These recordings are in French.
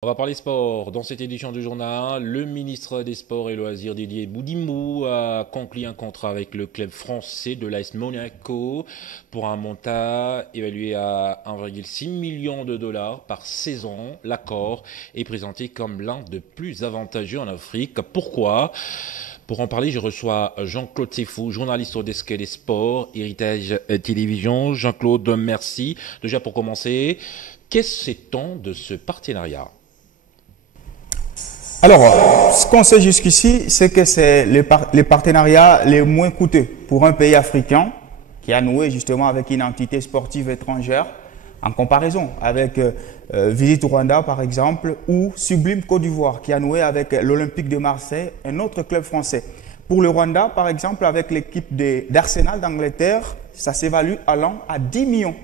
On va parler sport. Dans cette édition du journal, le ministre des Sports et Loisirs Didier Boudimou a conclu un contrat avec le club français de l'AS Monaco pour un montant évalué à 1,6 million de dollars par saison. L'accord est présenté comme l'un des plus avantageux en Afrique. Pourquoi? Pour en parler, je reçois Jean-Claude Sefou, journaliste au desk des sports, Héritage Télévision. Jean-Claude, merci. Déjà pour commencer, qu'est-ce que sait-on de ce partenariat? Alors, ce qu'on sait jusqu'ici, c'est que c'est les partenariats les moins coûteux pour un pays africain qui a noué justement avec une entité sportive étrangère en comparaison avec Visit Rwanda par exemple ou Sublime Côte d'Ivoire qui a noué avec l'Olympique de Marseille, un autre club français. Pour le Rwanda par exemple avec l'équipe d'Arsenal d'Angleterre, ça s'évalue allant à 10 millions.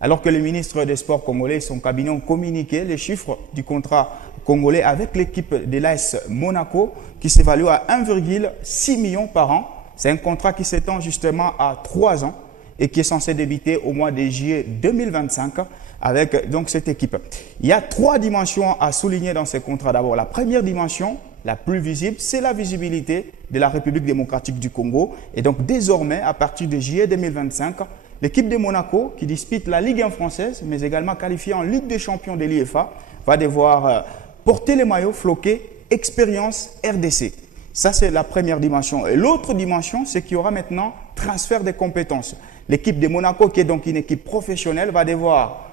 Alors que le ministre des Sports congolais et son cabinet ont communiqué les chiffres du contrat congolais avec l'équipe de l'AS Monaco qui s'évalue à 1,6 million par an. C'est un contrat qui s'étend justement à 3 ans et qui est censé débuter au mois de juillet 2025 avec donc cette équipe. Il y a 3 dimensions à souligner dans ces contrats. D'abord, la première dimension, la plus visible, c'est la visibilité de la République démocratique du Congo. Et donc désormais, à partir de juillet 2025, l'équipe de Monaco, qui dispute la Ligue 1 française, mais également qualifiée en Ligue des champions de l'UEFA, va devoir porter les maillots floqués Expérience RDC. Ça, c'est la première dimension. Et l'autre dimension, c'est qu'il y aura maintenant transfert des compétences. L'équipe de Monaco, qui est donc une équipe professionnelle, va devoir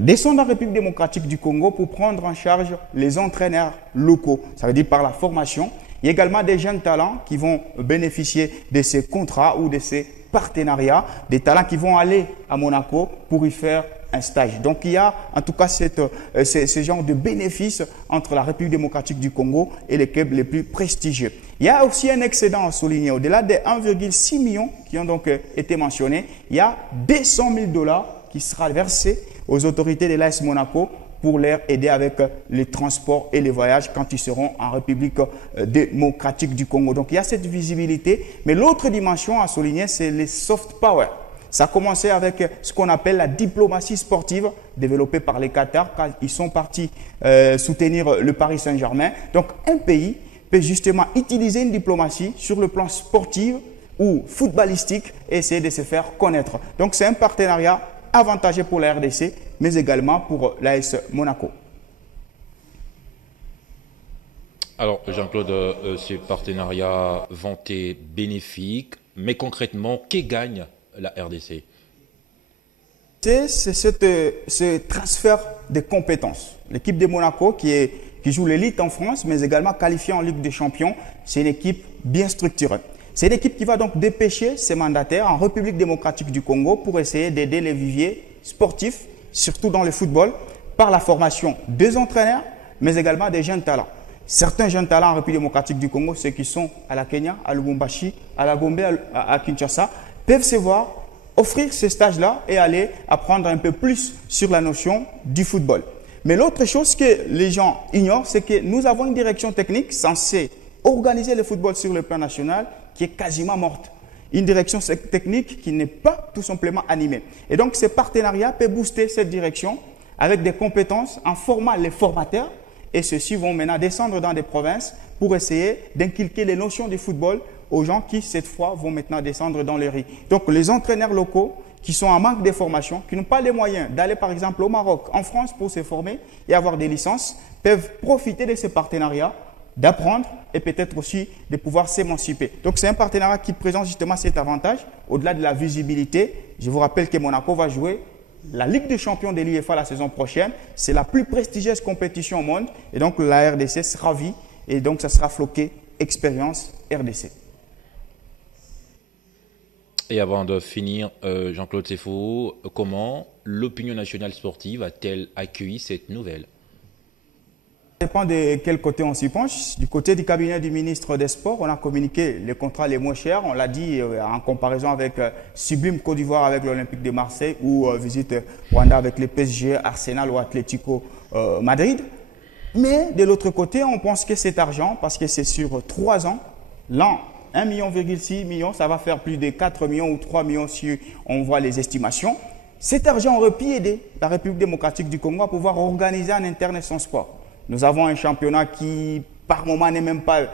descendre en République démocratique du Congo pour prendre en charge les entraîneurs locaux. Ça veut dire par la formation. Il y a également des jeunes talents qui vont bénéficier de ces contrats ou de ces partenariats, des talents qui vont aller à Monaco pour y faire un stage. Donc il y a en tout cas ce genre de bénéfices entre la République démocratique du Congo et les clubs les plus prestigieux. Il y a aussi un excédent à souligner. Au-delà des 1,6 million qui ont donc été mentionnés, il y a 200 000 dollars qui sera versé aux autorités de l'AS Monaco pour leur aider avec les transports et les voyages quand ils seront en République démocratique du Congo. Donc il y a cette visibilité. Mais l'autre dimension à souligner, c'est les soft power. Ça a commencé avec ce qu'on appelle la diplomatie sportive développée par les Qatar quand ils sont partis soutenir le Paris Saint-Germain. Donc un pays peut justement utiliser une diplomatie sur le plan sportif ou footballistique et essayer de se faire connaître. Donc c'est un partenariat avantageux pour la RDC, mais également pour l'AS Monaco. Alors, Jean-Claude, ces partenariats vantés bénéfiques, mais concrètement, qui gagne la RDC? C'est ce transfert de compétences. L'équipe de Monaco qui joue l'élite en France, mais également qualifiée en Ligue des Champions, c'est une équipe bien structurée. C'est une équipe qui va donc dépêcher ses mandataires en République démocratique du Congo pour essayer d'aider les viviers sportifs, surtout dans le football, par la formation des entraîneurs, mais également des jeunes talents. Certains jeunes talents en République démocratique du Congo, ceux qui sont à la Kenya, à Lubumbashi, à la Gombe, à Kinshasa, peuvent se voir offrir ces stages-là et aller apprendre un peu plus sur la notion du football. Mais l'autre chose que les gens ignorent, c'est que nous avons une direction technique censée organiser le football sur le plan national qui est quasiment morte. Une direction technique qui n'est pas tout simplement animée. Et donc, ces partenariats peuvent booster cette direction avec des compétences en formant les formateurs. Et ceux-ci vont maintenant descendre dans des provinces pour essayer d'inculquer les notions du football aux gens qui, cette fois, vont maintenant descendre dans les rues. Donc, les entraîneurs locaux qui sont en manque de formation, qui n'ont pas les moyens d'aller, par exemple, au Maroc, en France, pour se former et avoir des licences, peuvent profiter de ces partenariats, d'apprendre et peut-être aussi de pouvoir s'émanciper. Donc, c'est un partenariat qui présente justement cet avantage, au-delà de la visibilité. Je vous rappelle que Monaco va jouer la Ligue des champions de l'UEFA la saison prochaine. C'est la plus prestigieuse compétition au monde. Et donc, la RDC sera ravie. Et donc, ça sera floqué Expérience RDC. Et avant de finir, Jean-Claude Sefou, comment l'opinion nationale sportive a-t-elle accueilli cette nouvelle? Ça dépend de quel côté on s'y penche. Du côté du cabinet du ministre des Sports, on a communiqué les contrats les moins chers. On l'a dit en comparaison avec Sublime Côte d'Ivoire avec l'Olympique de Marseille ou Visite Rwanda avec les PSG, Arsenal ou Atlético Madrid. Mais de l'autre côté, on pense que cet argent, parce que c'est sur 3 ans, l'an 1,6 million, ça va faire plus de 4 millions ou 3 millions si on voit les estimations. Cet argent aurait pu aider la République démocratique du Congo à pouvoir organiser en interne son sport. Nous avons un championnat qui, par moment, n'est même pas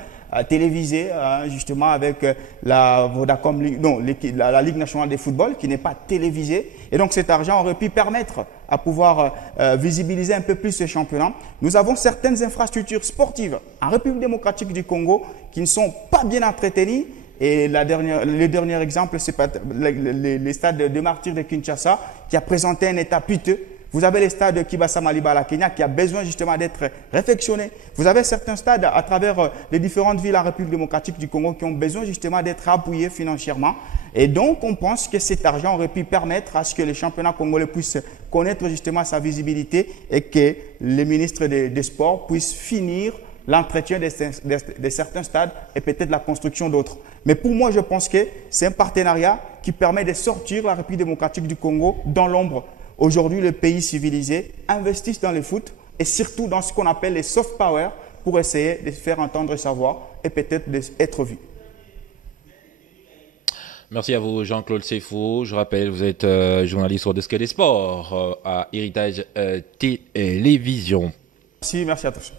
télévisé, justement avec la Vodacom, non, la Ligue nationale de football qui n'est pas télévisée. Et donc cet argent aurait pu permettre à pouvoir visibiliser un peu plus ce championnat. Nous avons certaines infrastructures sportives en République démocratique du Congo qui ne sont pas bien entretenues. Et le dernier exemple, c'est les stades de Martyrs de Kinshasa qui a présenté un état piteux. Vous avez les stades de Kibasa Maliba à la Kenya qui a besoin justement d'être réfectionné. Vous avez certains stades à travers les différentes villes en République démocratique du Congo qui ont besoin justement d'être appuyés financièrement. Et donc, on pense que cet argent aurait pu permettre à ce que les championnats congolais puissent connaître justement sa visibilité et que les ministres des Sports puissent finir l'entretien de certains stades et peut-être la construction d'autres. Mais pour moi, je pense que c'est un partenariat qui permet de sortir la République démocratique du Congo dans l'ombre. Aujourd'hui, les pays civilisés investissent dans le foot et surtout dans ce qu'on appelle les soft power pour essayer de faire entendre sa voix et peut-être d'être vu. Merci à vous, Jean-Claude Seyfo. Je rappelle, vous êtes journaliste sur Desk des Sports à Héritage Télévision. Merci à tous.